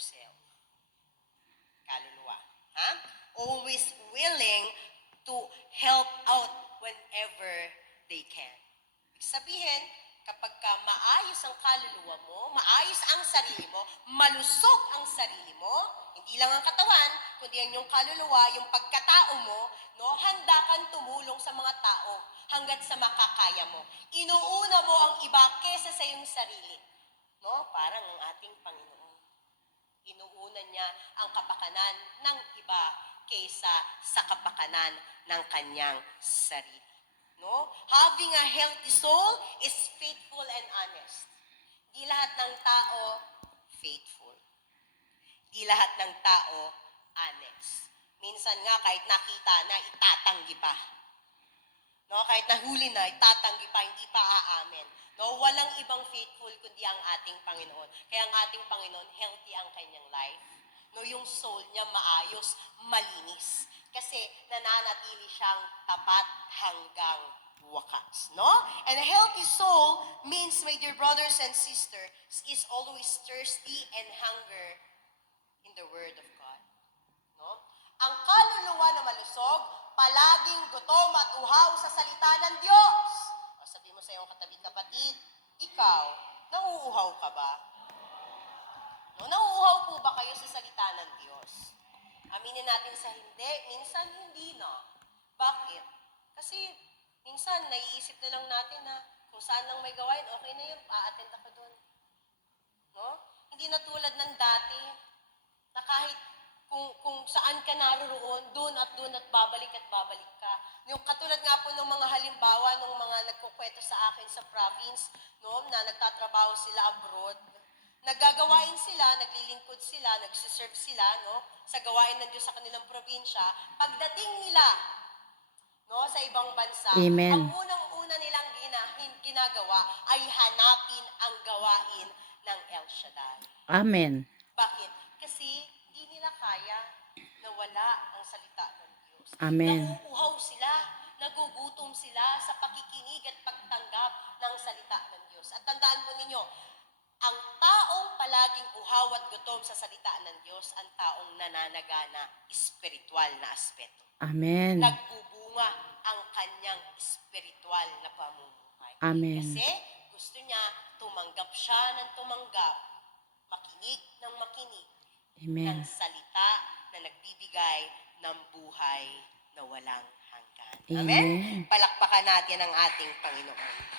yourself. Kaluluwa. Ha? Always willing to help out whenever they can. Sabihin, kapag ka maayos ang kaluluwa mo, maayos ang sarili mo, malusog ang sarili mo, hindi lang ang katawan, kundi ang yung kaluluwa, yung pagkatao mo, no, handa kang tumulong sa mga tao hanggat sa makakaya mo. Inuuna mo ang iba kesa sa iyong sarili. No? Parang ang ating Panginoon. Inuuna niya ang kapakanan ng iba kaysa sa kapakanan ng kanyang sarili. No? Having a healthy soul is faithful and honest. Di lahat ng tao faithful. Di lahat ng tao honest. Minsan nga kahit nakita na itatanggi pa. No, kahit nahuli na, itatanggi pa, hindi pa aamin. No, walang ibang faithful kundi ang ating Panginoon. Kaya ang ating Panginoon, healthy ang kanyang life. No, yung soul niya maayos, malinis. Kasi nananatili siyang tapat hanggang wakas. No? And a healthy soul means, my dear brothers and sisters, is always thirsty and hunger in the Word of God. No? Ang kaluluwa na malusog, palaging gutom at uhaw sa salita ng Diyos. O sabi mo sa iyong katabi kapatid, ikaw, nauuhaw ka ba? No, nauuhaw po ba kayo sa salita ng Diyos? Aminin natin sa hindi, minsan hindi na. Bakit? Kasi minsan naiisip na lang natin na kung saan lang may gawain, okay na yun, a-attend ako doon. No? Hindi na tulad ng dati na kahit kung, kung saan ka naroroon, doon at doon at babalik at babalik ka. Yung katulad nga po ng mga halimbawa ng mga nagkukwento sa akin sa province, no, na nagtatrabaho sila abroad, Nagagawain sila, naglilingkod sila, nagsiserve sila, no, sa gawain ng Diyos sa kanilang probinsya. Pagdating nila, no, sa ibang bansa, Amen. ang unang-una nilang gina- hin- ginagawa ay hanapin ang gawain ng El Shaddai. Amen. Bakit? Kasi hindi nila kaya na wala ang salita ng Diyos. Amen. Nauuhaw sila, nagugutom sila sa pakikinig at pagtanggap ng salita ng Diyos. At tandaan po ninyo, ang taong palaging uhaw at gutom sa salita ng Diyos, ang taong nananagana espiritual na aspeto. Amen. Nagbubunga ang kanyang espiritual na pamumuhay. Amen. Kasi gusto niya tumanggap siya ng tumanggap, makinig ng makinig Amen. ng salita na nagbibigay ng buhay na walang hanggan. Amen. Amen? Palakpakan natin ang ating Panginoon.